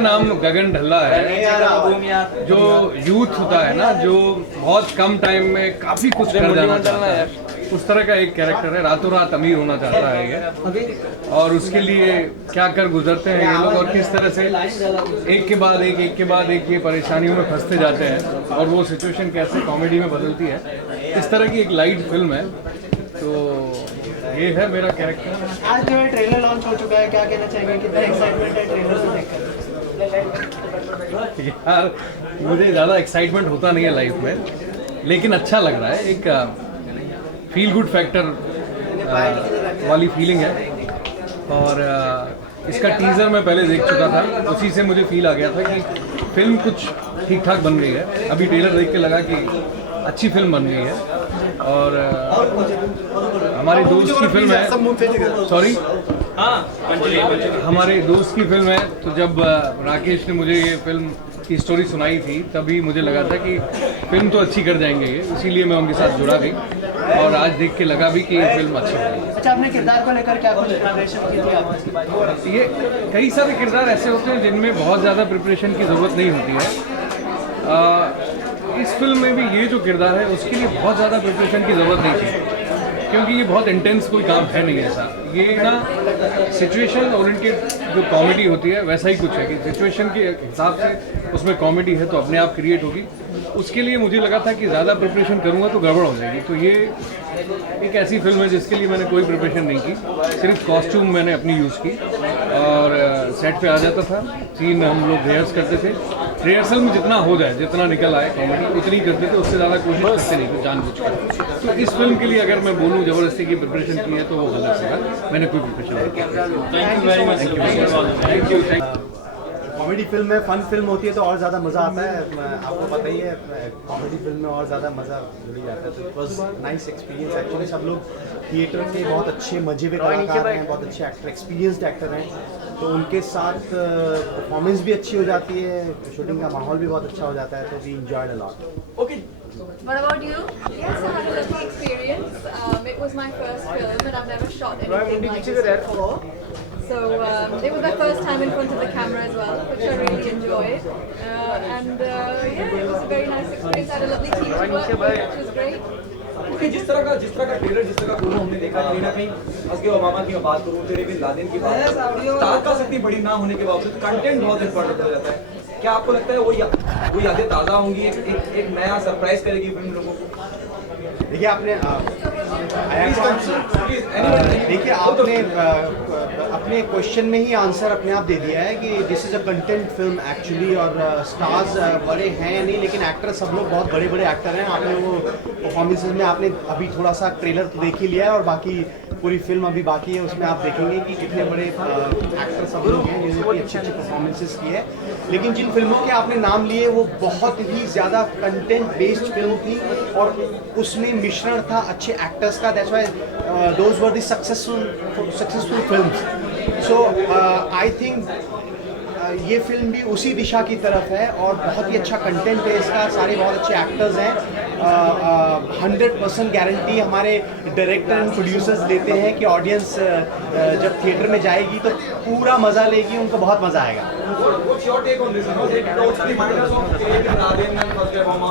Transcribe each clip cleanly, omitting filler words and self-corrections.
नाम गगन ढल्ला है। जो यूथ होता है ना, जो बहुत कम टाइम में काफी कुछ कर जाना चाहता है, उस तरह का एक कैरेक्टर है। रातों रात अमीर होना चाहता है ये, और उसके लिए क्या कर गुजरते हैं ये लोग, और किस तरह से एक के बाद एक ये परेशानियों में फंसते जाते हैं, और वो सिचुएशन कैसे कॉमेडी में बदलती है। इस तरह की एक लाइट फिल्म है। तो ये है मेरा कैरेक्टर। आज जो है ट्रेलर लॉन्च हो चुका है, क्या कहना चाहेंगे, कितना एक्साइटमेंट है ट्रेलर को देखकर? यार मुझे ज़्यादा एक्साइटमेंट होता नहीं है लाइफ में, लेकिन अच्छा लग रहा है। एक फील गुड फैक्टर वाली फीलिंग है। और इसका टीज़र मैं पहले देख चुका था, उसी से मुझे फील आ गया था कि फिल्म कुछ ठीक ठाक बन गई है। अभी ट्रेलर देख के लगा कि अच्छी फिल्म बन गई है। और हमारे दोस्त की फिल्म है, सॉरी हमारे दोस्त की फिल्म है। तो जब राकेश ने मुझे ये फिल्म की स्टोरी सुनाई थी, तभी मुझे लगा था कि फिल्म तो अच्छी कर जाएंगे ये, इसीलिए मैं उनके साथ जुड़ा भी, और आज देख के लगा भी कि ये फिल्म अच्छी है। अच्छा, आपने किरदार को लेकर क्या कुछ प्रिपरेशन की थी आप? ये कई सारे किरदार ऐसे होते हैं जिनमें बहुत ज़्यादा प्रिपरेशन की ज़रूरत नहीं होती है। इस फिल्म में भी ये जो किरदार है उसके लिए बहुत ज़्यादा प्रिपरेशन की ज़रूरत नहीं थी, क्योंकि ये बहुत इंटेंस कोई काम है नहीं ऐसा। ये ना सिचुएशन ओरिएंटेड जो कॉमेडी होती है वैसा ही कुछ है कि सिचुएशन के हिसाब से उसमें कॉमेडी है तो अपने आप क्रिएट होगी। उसके लिए मुझे लगा था कि ज़्यादा प्रिपरेशन करूँगा तो गड़बड़ हो जाएगी। तो ये एक ऐसी फिल्म है जिसके लिए मैंने कोई प्रिपरेशन नहीं की, सिर्फ कॉस्ट्यूम मैंने अपनी यूज़ की, और सेट पे आ जाता था, सीन हम लोग रिहर्स करते थे। रिहर्सल में जितना हो जाए, जितना निकल आए कॉमेडी उतनी करते थे, उससे ज़्यादा कोशिश करते नहीं थे जानबूझकर। तो इस फिल्म के लिए अगर मैं बोलूँ ज़बरदस्ती की प्रिपरेशन की है तो वो गलत होगा। मैंने कोई प्रिपरेशन नहीं की। Thank you very much. Thank you. Comedy film है, फन फिल्म होती है तो और ज़्यादा मज़ा आता है। आपको पता ही है, कॉमेडी फिल्म में और ज़्यादा मज़ा जुड़ी जाता है। तो it was nice experience actually. सब लोग थिएटर के बहुत अच्छे मजे हुए कलाकार हैं, बहुत अच्छे एक्टर, एक्सपीरियंस्ड एक्टर हैं, तो उनके साथ परफॉर्मेंस भी अच्छी हो जाती है, शूटिंग का माहौल भी बहुत अच्छा हो जाता है। तो we enjoyed a lot. Okay. What about you? Yes, I had a lovely experience. It was my first film and I've never shot anything like this before. So it was my first time in front of the camera as well, which I really enjoyed. And yeah, it was a very nice experience. I had a lovely team to work with, which was great. Okay, जिस तरह का trailer, जिस तरह का promo हमने देखा, कहीं ना कहीं असगे ओबामा की बात करूँ, तेरे बिन लादेन की बात करूँ, स्टार कास्ट इतनी बड़ी ना होने के बावजूद कंटेंट बहुत इंपॉर्टेंट हो जाता है। क्या आपको लगता है वो यादें ताज़ा होंगी, एक नया सरप्राइज करेगी फिल्म लोगों को? देखिए आपने अपने क्वेश्चन में ही आंसर अपने आप दे दिया है कि this is a content film actually. और स्टार्स बड़े हैं या नहीं, लेकिन एक्टर सब लोग बहुत बड़े बड़े एक्टर हैं। आपने वो परफॉर्मेंसेज में आपने अभी थोड़ा सा ट्रेलर तो देख ही लिया है, और बाकी पूरी फिल्म अभी बाकी है, उसमें आप देखेंगे कि कितने बड़े एक्टर सब लोग हैं जिन्होंने अच्छी अच्छी परफॉर्मेंसेस की है। लेकिन जिन फिल्मों के आपने नाम लिए वो बहुत ही ज़्यादा कंटेंट बेस्ड फिल्म थी, और उसमें मिश्रण था अच्छे एक्टर्स का। That's why those were the successful films. So I think ये फिल्म भी उसी दिशा की तरफ है, और बहुत ही अच्छा कंटेंट है इसका, सारे बहुत अच्छे एक्टर्स हैं। 100% गारंटी हमारे डायरेक्टर एंड प्रोड्यूसर्स देते हैं कि ऑडियंस जब थिएटर में जाएगी तो पूरा मज़ा लेगी, उनको बहुत मज़ा आएगा। What's your take on this? It also reminds us of David and Laden and First Obama.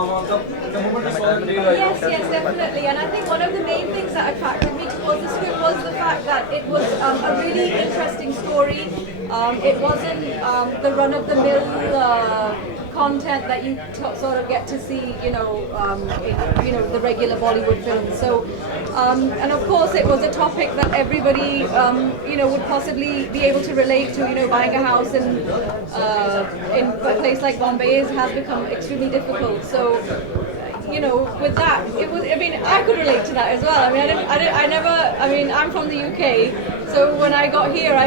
The moment we saw the trailer. Yes, definitely. And I think one of the main things that attracted me towards the script was the fact that it was a really interesting story. It wasn't the run-of-the-mill content that you sort of get to see, in the regular Bollywood films. So, and of course, it was a topic that everybody, would possibly be able to relate to. Buying a house in a place like Bombay has become extremely difficult. So, with that, it was. I mean, I could relate to that as well. I mean, I'm from the UK, so when I got here, I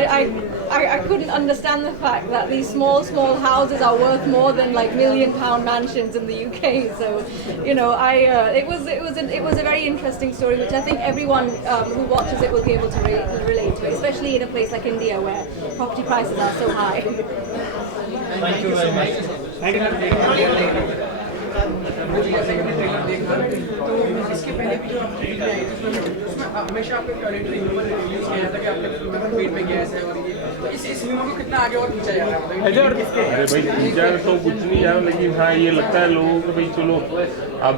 couldn't understand the fact that these small houses are worth more than like £1 million mansions in the UK. So, it was a very interesting story, which I think everyone who watches it will be able to relate to, especially in a place like India where property prices are so high. Thank you very much. तो इसके पहले भी जो आप हमेशा आपके character reviews किया जाता है कि आपके फिल्म में पेट में गैस है और ये तो इस फिल्म को कितना आगे और खींचा जा रहा है अरे भाई खींचा तो कुछ नहीं है, लेकिन हाँ ये लगता है लोगों को भाई चलो अब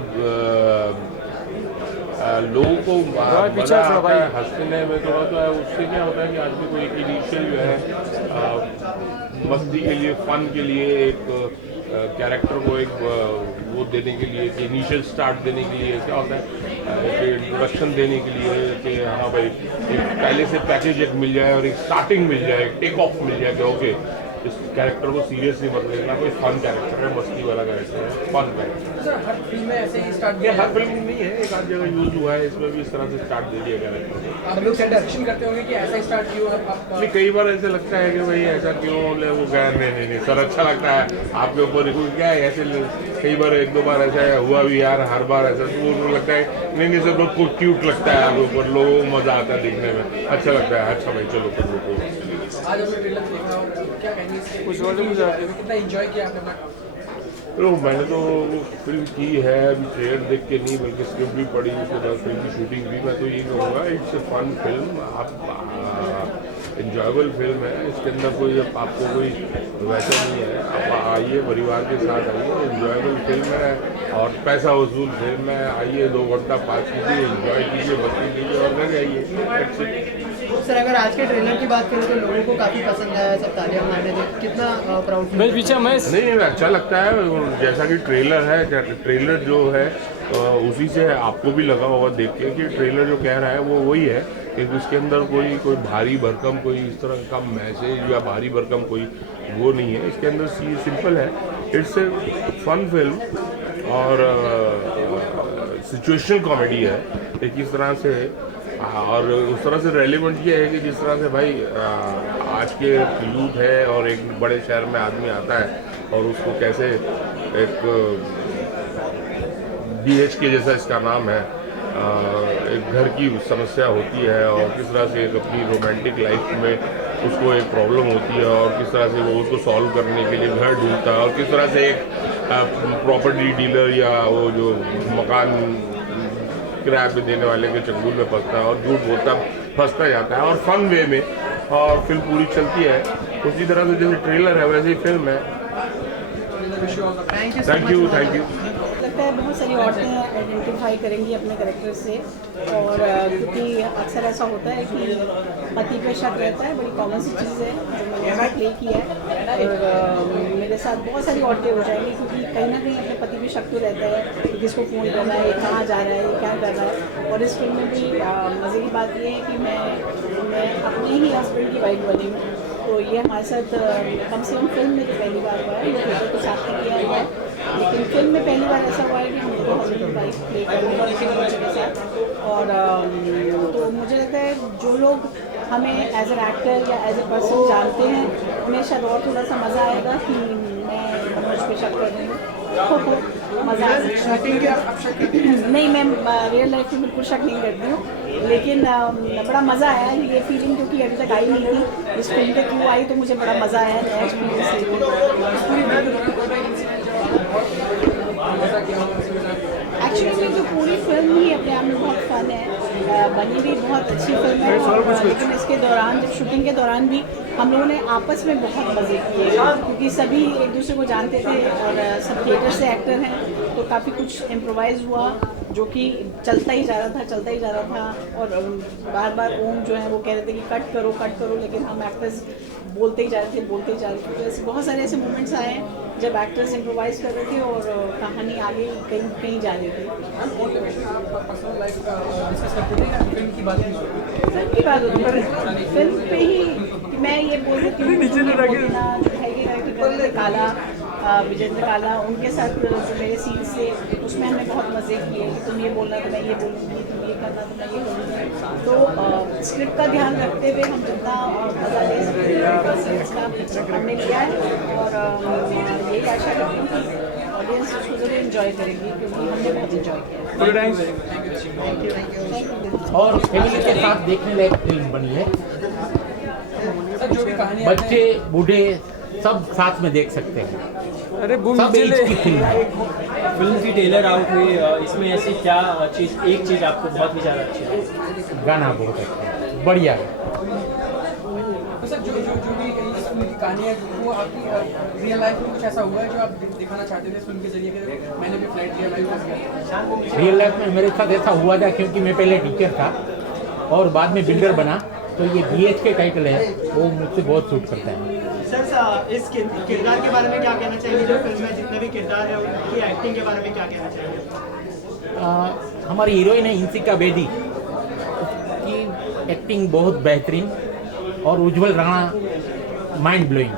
लोगों को मजा आता है हंसने में थोड़ा, तो उससे क्या होता है कि आदमी को एक इनिशियल जो है मस्ती के लिए, फन के लिए, एक कैरेक्टर को एक वो देने के लिए, एक इनिशियल स्टार्ट देने के लिए क्या होता है, एक इंट्रोडक्शन देने के लिए कि हाँ भाई एक पहले से पैकेज एक मिल जाए और एक स्टार्टिंग मिल जाए, एक टेक ऑफ मिल जाए कि ओके इस कैरेक्टर को सीरियसली मत लेना, कोई फन कैरेक्टर है, मस्ती वाला कैरेक्टर है, फन कैरेक्टर। सर हर फिल्म में ऐसे ही स्टार्ट ये हर फिल्म में नहीं है, एक आध जगह यूज हुआ है, इसमें भी इस तरह से स्टार्ट दे दिया कैरेक्टर। आप लोग डायरेक्शन करते होंगे कि ऐसा ही स्टार्ट क्यों आपका नहीं, कई बार ऐसे लगता है कि भाई ऐसा क्यों ले, वो गया नहीं सर अच्छा लगता है आपके ऊपर क्या है, ऐसे कई बार एक दो बार ऐसा हुआ भी यार, हर बार ऐसा तो उनको लगता है नहीं सब लोग को क्यूट लगता है आपके ऊपर, लोगों को मजा आता है देखने में, अच्छा लगता है, अच्छा भाई चलो कर लो। आज आपने ट्रेलर देखा और क्या कहेंगे इसके कुछ और कितना एंजॉय किया आपने अपना काम? तो मैंने तो फिल्म की है, अभी ट्रेलर देख के नहीं बल्कि स्क्रिप्ट भी पढ़ी, उसके बाद फिल्म की शूटिंग भी। मैं तो यही कहूँगा इट्स ए फन फिल्म, आप इंजॉयबल फिल्म है, इसके अंदर कोई आपको कोई वैसा नहीं है, आप आइए परिवार के साथ आइए, इंजॉयबल फिल्म है और पैसा वसूल फिल्म है, आइए 2 घंटा पास कीजिए, इंजॉय कीजिए, मस्ती कीजिए और घर जाइए। सर अगर आज के ट्रेलर की बात करें तो लोगों को काफ़ी पसंद आया, सब तालियां मारने थे, कितना प्राउड फील? नहीं अच्छा लगता है, जैसा कि ट्रेलर है, ट्रेलर जो है उसी से आपको भी लगा होगा देख के कि ट्रेलर जो कह रहा है वो वही है कि उसके अंदर कोई भारी भरकम कोई इस तरह का मैसेज या भारी भरकम कोई वो नहीं है, इसके अंदर सिंपल है, इट्स ए फन फिल्म और सिचुएशनल कॉमेडी है एक इस तरह से, और उस तरह से रेलिवेंट ये है कि जिस तरह से भाई आज के यूथ है और एक बड़े शहर में आदमी आता है और उसको कैसे एक DH के जैसा इसका नाम है, एक घर की समस्या होती है और किस तरह से एक अपनी रोमांटिक लाइफ में उसको एक प्रॉब्लम होती है और किस तरह से वो उसको सॉल्व करने के लिए घर ढूंढता है और किस तरह से एक प्रॉपर्टी डीलर या वो जो मकान किराए पे देने वाले के चंगुल में फंसता है और झूठ बोलता फंसता जाता है और फन वे में, और फिल्म पूरी चलती है उसी तरह से जैसे ट्रेलर है वैसे ही फिल्म है। Thank you. लगता है बहुत सारी औरतें आइडेंटिफाई करेंगी अपने कैरेक्टर से, और क्योंकि अक्सर ऐसा होता है कि पति पे शक रहता है, बड़ी कॉमन सी चीज़ है जो मैंने प्ले किया है, और मेरे साथ बहुत सारी औरतें हो जाएंगी क्योंकि कहीं ना कहीं अपने पति पे शक तो रहता है कि किसको फ़ोन कर रहा है, कहाँ जा रहा है, ये क्या कर रहा है। और इस फिल्म में भी मज़े की बात ये है कि मैं अपने ही हस्बैंड की वाइफ बनी हूँ, तो ये हमारे साथ कम से कम फिल्म में तो पहली बार हुआ है, ये तो साथ में किया हुआ है, लेकिन फिल्म में पहली बार ऐसा हुआ है कि हम लोग हस्बैंड वाइफ प्ले कर रहे हैं किसी बच्चे के साथ। और तो मुझे लगता है जो लोग हमें एज एन एक्टर या एज ए पर्सन जानते हैं उन्हें शायद और थोड़ा सा मज़ा आएगा कि मैं मनोज पे शक कर रही हूँ, मज़ा नहीं, मैं रियल लाइफ में बिल्कुल शक नहीं करती हूँ, लेकिन बड़ा मज़ा आया ये फीलिंग क्योंकि अभी तक आई नहीं थी, इस फिल्म के थ्रू आई तो मुझे बड़ा मज़ा आया नया एक्चुअली जो पूरी फिल्म ही अपने आप में बहुत फन है, बनी भी बहुत अच्छी फिल्म है, और लेकिन इसके दौरान जब शूटिंग के दौरान भी हम लोगों ने आपस में बहुत मज़े किए क्योंकि सभी एक दूसरे को जानते थे और सब थिएटर से एक्टर हैं, तो काफ़ी कुछ इम्प्रोवाइज़ हुआ जो कि चलता ही जा रहा था और बार बार ओम जो है वो कह रहे थे कि कट करो, लेकिन हम एक्टर्स बोलते ही जा रहे थे, तो ऐसे बहुत सारे ऐसे मोमेंट्स आए हैं जब एक्टर्स इम्प्रोवाइज़ कर रहे थे और कहानी आगे कहीं जा रही थी। फिल्म की बात होती है, फिल्म पे ही मैं ये बोल देती हूँ काला विजेंद्र काला उनके साथ मेरे सीन से उसमें हमने बहुत मज़े किए कि तुम ये बोलना तो मैं ये बोलूँगी, तुम ये करना तो मैं ये करूँगी, तो स्क्रिप्ट का ध्यान रखते हुए हम जितना मज़ा ले सकते हैं हमने लिया है, और यही आशा करती हूँ कि ऑडियंस उसको ज़रूर इन्जॉय करेगी क्योंकि हमने बहुत इन्जॉय किया। और फैमिली के साथ देखने लायक फिल्म बनी है, बच्चे बूढ़े सब साथ में देख सकते हैं। अरे सब एज की फिल्म है। फिल्म की ट्रेलर आउट हुई, इसमें ऐसी क्या चीज़, एक चीज़ आपको बहुत ही ज़्यादा अच्छी लगी? गाना बहुत अच्छा है, बढ़िया है। तो सर जो भी इस फिल्म की कहानी है वो आपकी रियल लाइफ में कुछ ऐसा हुआ है जो आप दिखाना चाहते थे इस फिल्म के जरिए कि मैंने भी फ्लाइट लिया, मैं भी फंस गया? रियल लाइफ में मेरे साथ ऐसा हुआ था, क्योंकि मैं पहले टीचर था और बाद में बिल्डर बना, तो ये BH के टाइटल है वो मुझसे बहुत सूट करता है। सर इस किरदार के बारे में क्या कहना चाहिए, जो फिल्म में जितने भी किरदार है उनकी एक्टिंग के बारे में क्या कहना चाहिए? हमारी हीरोइन है इंसिका बेदी, उसकी एक्टिंग बहुत बेहतरीन, और उज्जवल राणा माइंड ब्लोइंग,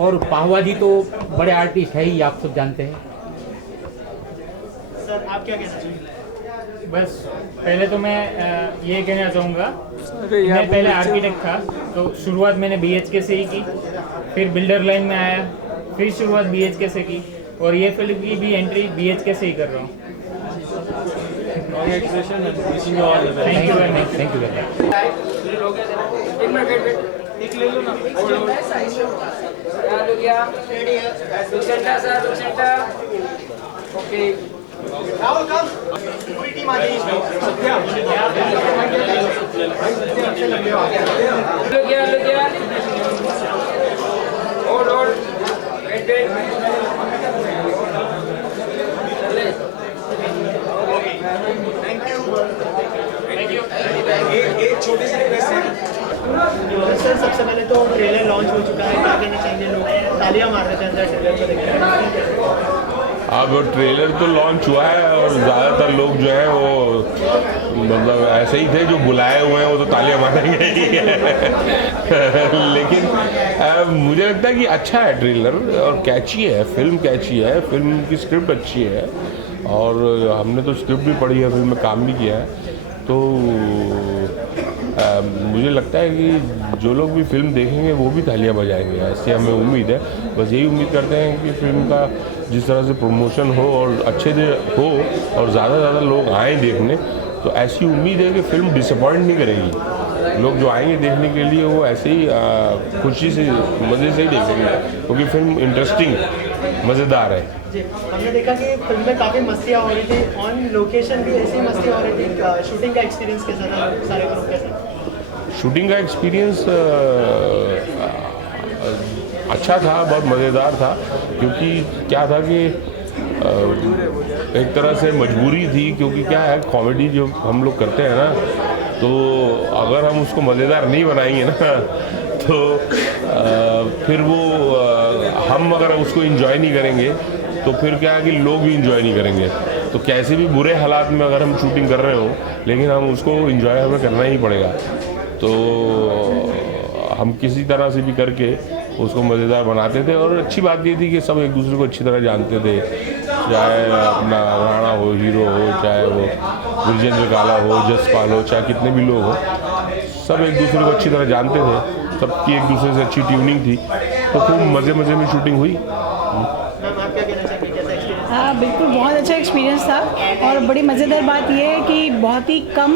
और पाहवाजी तो बड़े आर्टिस्ट है ही, आप सब जानते हैं। सर आप क्या कहना चाहिए? बस पहले तो मैं ये कहना चाहूँगा, मैं पहले आर्किटेक्ट था, तो शुरुआत मैंने BHK से ही की, फिर बिल्डर लाइन में आया, फिर शुरुआत BHK से की, और ये फिल्म की भी एंट्री BHK से ही कर रहा हूँ। Thank you very much. Thank you very much. एक ले लो ना। ओके राहुल कम, पूरी टीम आ गई इसमें। एक छोटी सी रिक्वेस्ट है। सर सबसे पहले तो ट्रेलर लॉन्च हो चुका है, क्या कहना चाहेंगे? लोग तालियां मार रहे थे अंदर ट्रेलर को देखकर। अब ट्रेलर तो लॉन्च हुआ है और ज़्यादातर लोग जो है वो मतलब ऐसे ही थे, जो बुलाए हुए हैं वो तो तालियां मारेंगे ही लेकिन मुझे लगता है कि अच्छा है ट्रेलर, और कैची है, फिल्म कैची है, फिल्म की स्क्रिप्ट अच्छी है, और हमने तो स्क्रिप्ट भी पढ़ी है, फिल्म में काम भी किया है, तो मुझे लगता है कि जो लोग भी फिल्म देखेंगे वो भी तालियां बजाएंगे, ऐसी हमें उम्मीद है। बस यही उम्मीद करते हैं कि फिल्म का जिस तरह से प्रमोशन हो और अच्छे से हो और ज़्यादा से ज़्यादा लोग आएँ देखने, तो ऐसी उम्मीद है कि फिल्म डिसअपॉइंट नहीं करेगी। लोग जो आएंगे देखने के लिए वो ऐसे ही खुशी से, मज़े से ही देखेंगे, क्योंकि फिल्म इंटरेस्टिंग, मज़ेदार है। जी, हमने देखा कि फिल्म में काफ़ी मस्तियाँ हो रही थी, ऑन लोकेशन भी ऐसी मस्तियाँ हो रही थी। शूटिंग का एक्सपीरियंस कैसा था सारे ग्रुप के साथ? शूटिंग का एक्सपीरियंस अच्छा था, बहुत मज़ेदार था, क्योंकि क्या था कि एक तरह से मजबूरी थी, क्योंकि क्या है, कॉमेडी जो हम लोग करते हैं ना, तो अगर हम उसको मज़ेदार नहीं बनाएंगे ना तो फिर वो हम अगर उसको एंजॉय नहीं करेंगे तो फिर क्या है कि लोग भी एंजॉय नहीं करेंगे। तो कैसे भी बुरे हालात में अगर हम शूटिंग कर रहे हो, लेकिन हम उसको एंजॉय हमें करना ही पड़ेगा, तो हम किसी तरह से भी करके उसको मज़ेदार बनाते थे। और अच्छी बात ये थी कि सब एक दूसरे को अच्छी तरह जानते थे, चाहे अपना राणा हो, हीरो हो, चाहे वो विजेंद्र काला हो, जसपाल हो, चाहे कितने भी लोग हो, सब एक दूसरे को अच्छी तरह जानते थे, सबकी एक दूसरे से अच्छी ट्यूनिंग थी, तो खूब मज़े में शूटिंग हुई। हाँ बिल्कुल, बहुत अच्छा एक्सपीरियंस था, और बड़ी मज़ेदार बात यह है कि बहुत ही कम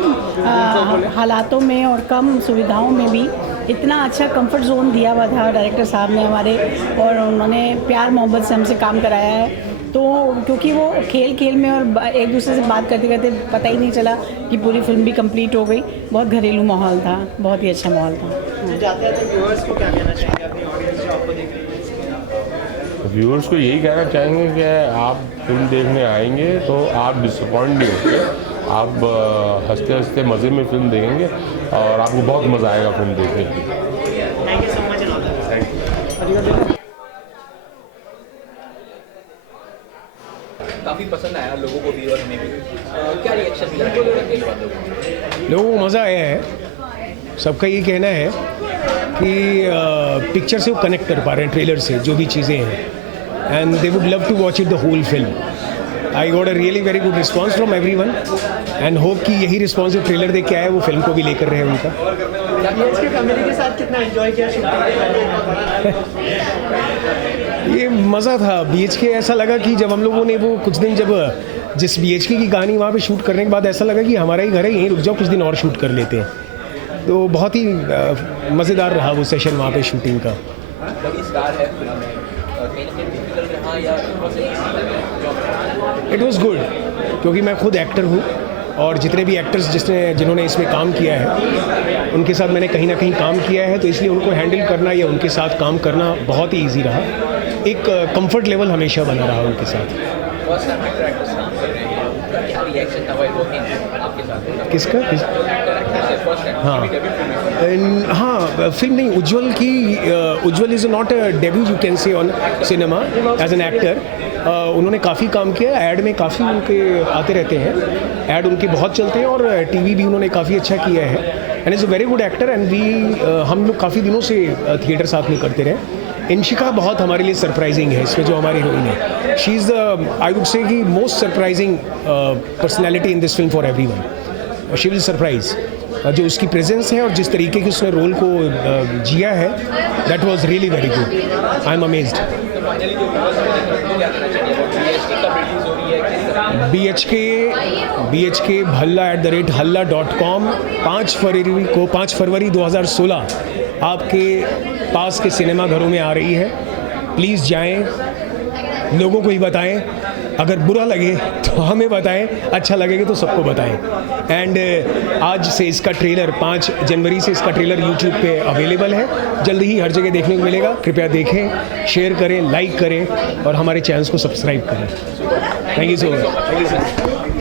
हालातों में और कम सुविधाओं में भी इतना अच्छा कंफर्ट जोन दिया हुआ था डायरेक्टर साहब ने हमारे, और उन्होंने प्यार मोहब्बत से हमसे काम कराया है। तो क्योंकि वो खेल में और एक दूसरे से बात करते करते पता ही नहीं चला कि पूरी फिल्म भी कंप्लीट हो गई। बहुत घरेलू माहौल था, बहुत ही अच्छा माहौल था। व्यूअर्स को क्या कहना चाहिए, अपनी ऑडियंस जो आपको देख रही है? व्यूअर्स को यही कहना चाहेंगे कि आप फिल्म देखने आएंगे तो आप डिसअपॉइंट नहीं होंगे, आप हंसते हंसते मज़े में फिल्म देखेंगे और आपको बहुत मज़ा आएगा फिल्म देखने की। Thank you so much. Thank you. काफ़ी पसंद आया लोगों को भी और हमें भी। क्या रिएक्शन मिला लोगों को? मज़ा आया है, सबका ये कहना है कि पिक्चर से वो कनेक्ट कर पा रहे हैं ट्रेलर से, जो भी चीज़ें हैं, and they would love to watch it the whole film. I got a really very good response from everyone and hope कि यही रिस्पॉन्स जो ट्रेलर देख के आया वो फिल्म को भी लेकर रहे उनका। BHK फैमिली के साथ कितना एंजॉय किया शूटिंग? ये मज़ा था। BHK ऐसा लगा कि जब हम लोगों ने वो कुछ दिन, जब जिस BHK की कहानी वहाँ पे शूट करने के बाद ऐसा लगा कि हमारा ही घर है, यहीं रुक जाओ, कुछ दिन और शूट कर लेते हैं। तो बहुत ही मज़ेदार रहा वो सेशन वहाँ पे शूटिंग का। बड़ी स्टार है फिल्म में, इट वॉज गुड, क्योंकि मैं खुद एक्टर हूँ और जितने भी एक्टर्स जिन्होंने इसमें काम किया है उनके साथ मैंने कहीं ना कहीं काम किया है, तो इसलिए उनको हैंडल करना या उनके साथ काम करना बहुत ही ईजी रहा। एक कंफर्ट लेवल हमेशा बना रहा उनके साथ। किसका हाँ फिल्म नहीं, Ujjwal is not a debut you can say on cinema as an actor. उन्होंने काफ़ी काम किया, ऐड में काफ़ी उनके आते रहते हैं, ऐड उनके बहुत चलते हैं और टीवी भी उन्होंने काफ़ी अच्छा किया है। And is a very good actor and हम लोग काफ़ी दिनों से थिएटर साथ में करते रहे। इंशिका बहुत हमारे लिए सरप्राइजिंग है इसमें, जो हमारी हीरोइन है। She is the I would say की most surprising personality in this film for everyone. She will surprise. जो उसकी प्रेजेंस है और जिस तरीके की उसने रोल को जिया है, that was really very good. I am amazed. BHK bhalla@halla.com 5 फरवरी 2016 आपके पास के सिनेमा घरों में आ रही है। प्लीज़ जाएं, लोगों को ही बताएं। अगर बुरा लगे तो हमें बताएं, अच्छा लगेगा तो सबको बताएं। एंड आज से इसका ट्रेलर 5 जनवरी से इसका ट्रेलर YouTube पे अवेलेबल है। जल्दी ही हर जगह देखने को मिलेगा। कृपया देखें, शेयर करें, लाइक करें और हमारे चैनल्स को सब्सक्राइब करें। Thank you so much.